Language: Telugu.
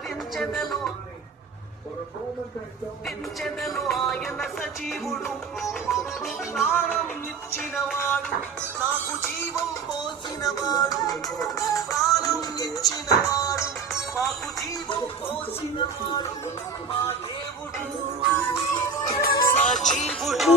పెంచెదను ఆయన సజీవుడు, ప్రాణం ఇచ్చినవాడు, నాకు జీవం పోసినవాడు, ప్రాణం ఇచ్చినవాడు, మాకు జీవం పోసినవాడు, మా దేవుడు సజీవుడు.